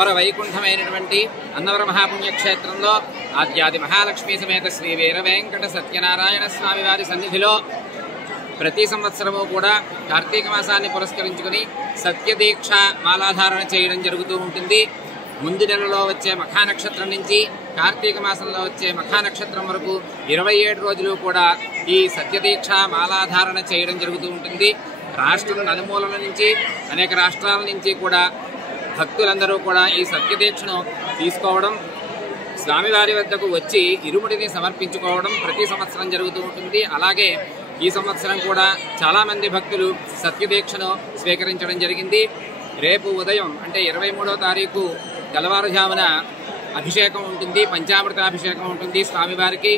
అపర వైకుంఠమైనటువంటి అన్నవర మహాపుణ్యక్షేత్రంలో ఆద్యాది మహాలక్ష్మీ సమేత శ్రీ వీర వెంకట సత్యనారాయణ స్వామి వారి సన్నిధిలో ప్రతి సంవత్సరము కూడా కార్తీక మాసాన్ని పురస్కరించుకుని సత్యదీక్ష మాలాధారణ చేయడం జరుగుతూ ఉంటుంది. ముందు నెలలో వచ్చే మఖానక్షత్రం నుంచి కార్తీక మాసంలో వచ్చే మఖానక్షత్రం వరకు 27 రోజులు కూడా ఈ సత్యదీక్ష మాలాధారణ చేయడం జరుగుతూ ఉంటుంది. రాష్ట్రం నలుమూలల నుంచి అనేక రాష్ట్రాల నుంచి కూడా భక్తులందరూ కూడా ఈ సత్యదీక్షను తీసుకోవడం, స్వామివారి వద్దకు వచ్చి ఇరుముడిని సమర్పించుకోవడం ప్రతి సంవత్సరం జరుగుతూ ఉంటుంది. అలాగే ఈ సంవత్సరం కూడా చాలామంది భక్తులు సత్యదీక్షను స్వీకరించడం జరిగింది. రేపు ఉదయం అంటే 23వ తారీఖు తెల్లవారుజామున అభిషేకం ఉంటుంది, పంచామృతాభిషేకం ఉంటుంది స్వామివారికి.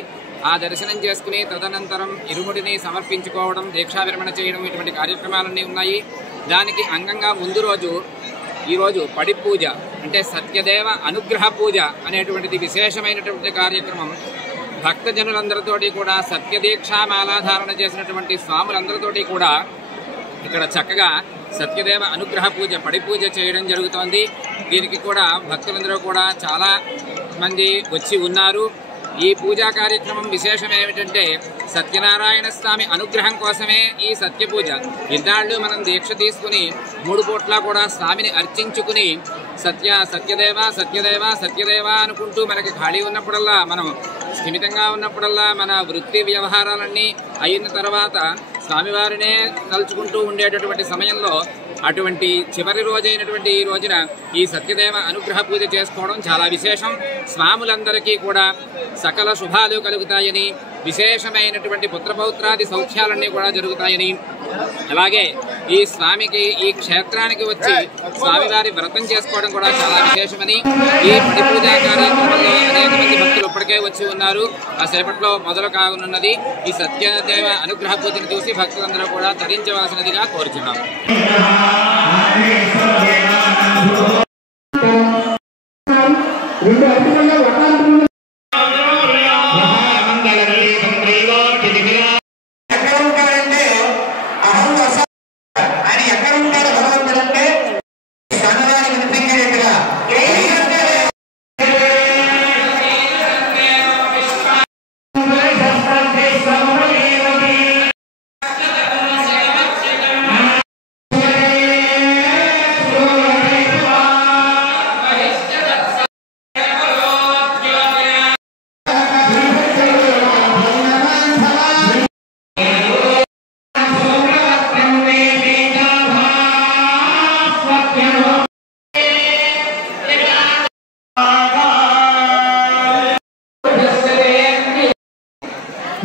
ఆ దర్శనం చేసుకుని తదనంతరం ఇరుముడిని సమర్పించుకోవడం, దీక్షా విరమణ చేయడం ఇటువంటి కార్యక్రమాలన్నీ ఉన్నాయి. దానికి అంగంగా ముందు రోజు ఈరోజు పడి పూజ అంటే సత్యదేవ అనుగ్రహ పూజ అనేటువంటిది విశేషమైనటువంటి కార్యక్రమం. భక్తజనులందరితోటి కూడా సత్యదీక్షా మాలాధారణ చేసినటువంటి స్వాములందరితోటి కూడా ఇక్కడ చక్కగా సత్యదేవ అనుగ్రహ పూజ పడి పూజ చేయడం జరుగుతోంది. దీనికి కూడా భక్తులందరూ కూడా చాలా మంది వచ్చి ఉన్నారు. ఈ పూజా కార్యక్రమం విశేషం ఏమిటంటే సత్యనారాయణ స్వామి అనుగ్రహం కోసమే ఈ సత్య పూజ. ఇన్నాళ్ళు మనం దీక్ష తీసుకుని 3 పూట్ల కూడా స్వామిని అర్చించుకుని సత్యదేవ సత్యదేవ సత్యదేవ అనుకుంటూ మనకి ఖాళీ ఉన్నప్పుడల్లా, మనం స్థిమితంగా ఉన్నప్పుడల్లా మన వృత్తి వ్యవహారాలన్నీ అయిన తర్వాత స్వామివారినే తలుచుకుంటూ ఉండేటటువంటి సమయంలో అటువంటి చివరి రోజైనటువంటి ఈ రోజున ఈ సత్యదేవ అనుగ్రహ పూజ చేసుకోవడం చాలా విశేషం. స్వాములందరికీ కూడా సకల శుభాలు కలుగుతాయని, విశేషమైనటువంటి పుత్రపౌత్రాది సౌఖ్యాలన్నీ కూడా జరుగుతాయని, అలాగే ఈ స్వామికి ఈ క్షేత్రానికి వచ్చి స్వామివారి వ్రతం చేసుకోవడం కూడా చాలా విశేషమని, ఈ పడి పూజా కార్యక్రమంలో అనేక మంది భక్తులు ఇప్పటికే వచ్చి ఉన్నారు. కాసేపట్లో మొదలు కానున్నది. ఈ సత్యదేవ అనుగ్రహ పూజను చూసి భక్తులందరూ కూడా తరించవలసినదిగా కోరుచున్నాం.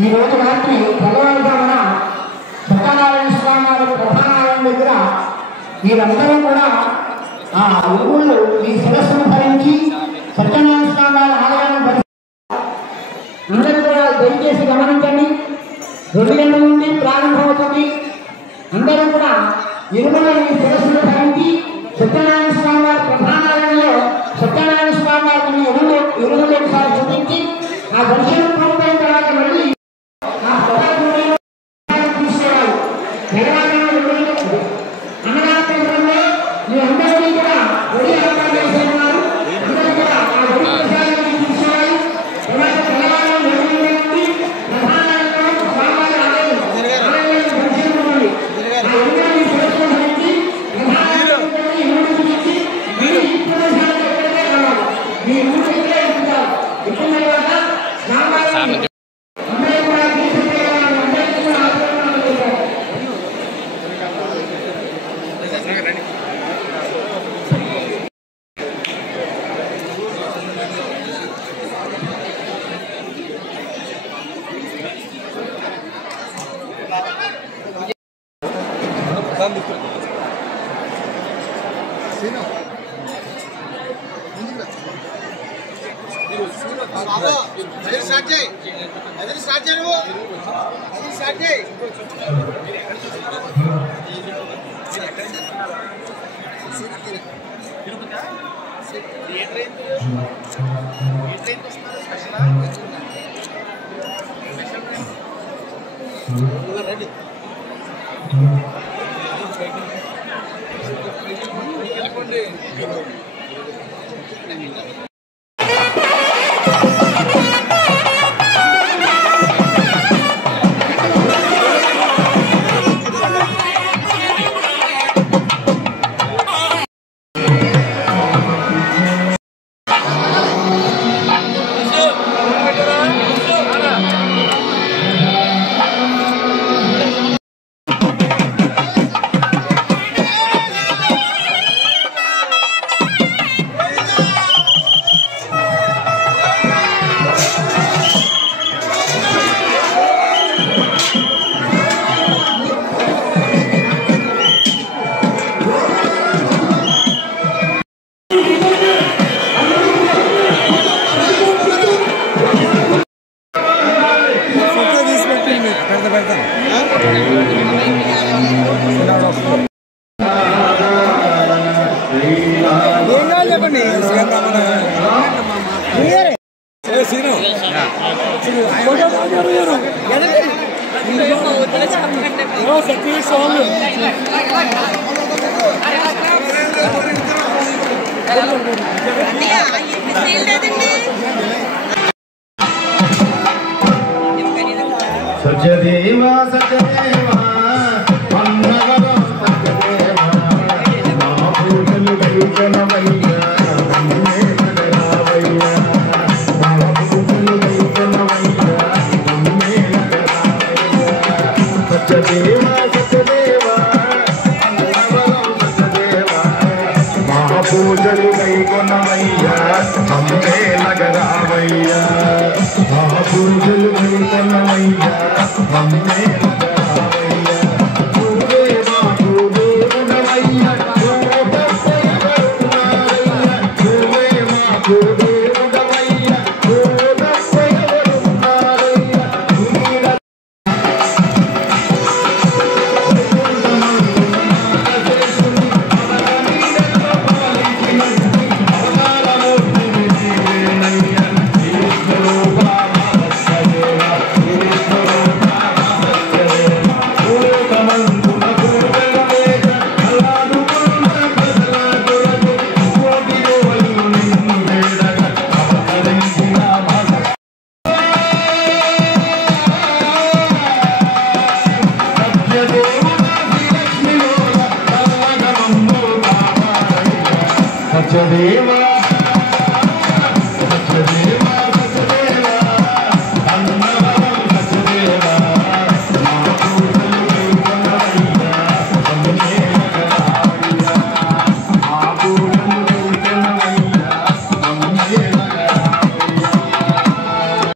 ఈ రోజు రాత్రి తెల్లవారుజామున సత్యనారాయణ స్వామి వారి ప్రధానాలయం దగ్గర మీరందరూ కూడా ఆ ఊళ్ళో మీ శిరస్సును ధరించి సత్యనారాయణ స్వామి వారి ఆలయాన్ని అందరూ కూడా దయచేసి గమనించండి. 2 గంటల నుండి ప్రారంభమవుతుంది. అందరూ కూడా ఇరువురు మీ శిరస్సును ధరించి సత్యనారాయణ స్వామి వారి ప్రధానాలయంలో సత్యనారాయణ స్వామి వారిని ఇరువురు ఒకసారి చూపించి ఆ దర్శనం పూర్తయిన తర్వాత మళ్ళీ సత్యదేవా సత్యదేవా వందనలో సత్యదేవా మా పూజలు గైకొనవయ్యా నమ్మే నగరావయ్యా మా పూజలు గైకొనవయ్యా నమ్మే నగరావయ్యా సత్యదేవా సత్యదేవా వందనలో సత్యదేవా మా పూజలు గైకొనవయ్యా నమ్మే నగరావయ్యా మా పూజలు గైకొనవయ్యా నమ్మే నగరావయ్యా పూజే మాకు దేవుడవయ్యా దేవుడవయ్యా పూజే మాకు దేవుడవయ్యా దేవుడవయ్యా సత్యదేవా